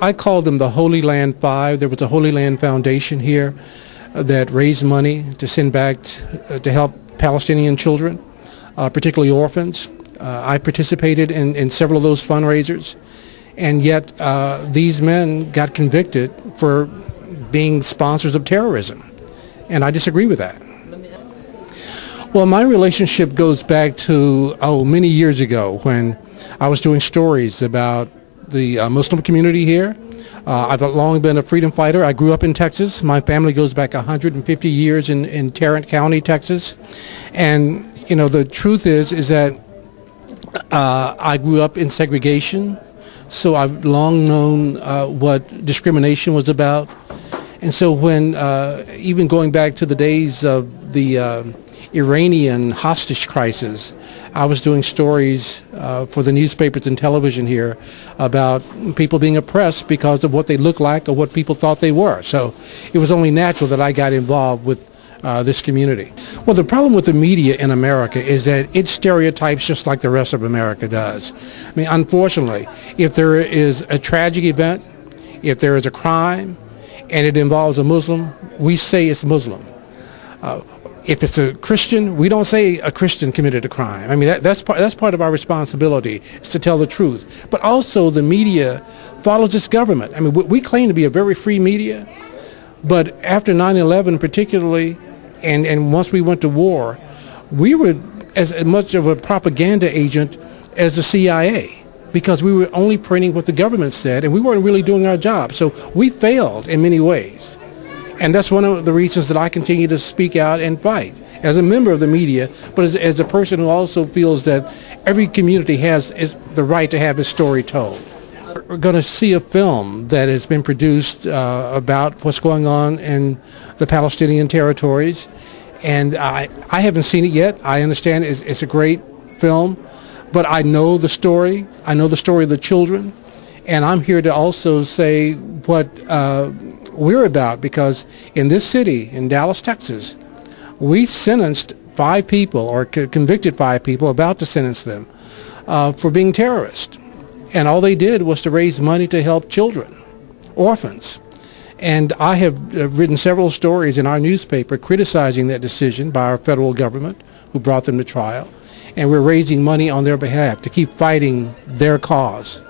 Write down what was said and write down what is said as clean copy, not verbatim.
I call them the Holy Land Five. There was a Holy Land Foundation here that raised money to send back to help Palestinian children, particularly orphans. I participated in several of those fundraisers, and yet these men got convicted for being sponsors of terrorism, and I disagree with that. Well, my relationship goes back to, many years ago when I was doing stories about the Muslim community here. I've long been a freedom fighter. I grew up in Texas. My family goes back 150 years in Tarrant County, Texas. And, the truth is that I grew up in segregation, so I've long known what discrimination was about. And so when, even going back to the days of the Iranian hostage crisis, I was doing stories for the newspapers and television here about people being oppressed because of what they looked like or what people thought they were. So it was only natural that I got involved with this community. Well, the problem with the media in America is that it stereotypes just like the rest of America does. I mean, unfortunately, if there is a tragic event, if there is a crime, and it involves a Muslim, we say it's Muslim. If it's a Christian, we don't say a Christian committed a crime. I mean, that's part of our responsibility, is to tell the truth. But also the media follows its government. I mean, we claim to be a very free media, but after 9/11 particularly, and once we went to war, we were as much of a propaganda agent as the CIA, because we were only printing what the government said, and we weren't really doing our job. So we failed in many ways. And that's one of the reasons that I continue to speak out and fight as a member of the media, but as a person who also feels that every community has the right to have its story told. We're going to see a film that has been produced about what's going on in the Palestinian territories, and I haven't seen it yet. I understand it's a great film, but I know the story. I know the story of the children, and I'm here to also say what we're about, because in this city, in Dallas, Texas, we sentenced 5 people, or convicted 5 people, about to sentence them, for being terrorists. And all they did was to raise money to help children, orphans. And I have written several stories in our newspaper criticizing that decision by our federal government, who brought them to trial. And we're raising money on their behalf to keep fighting their cause.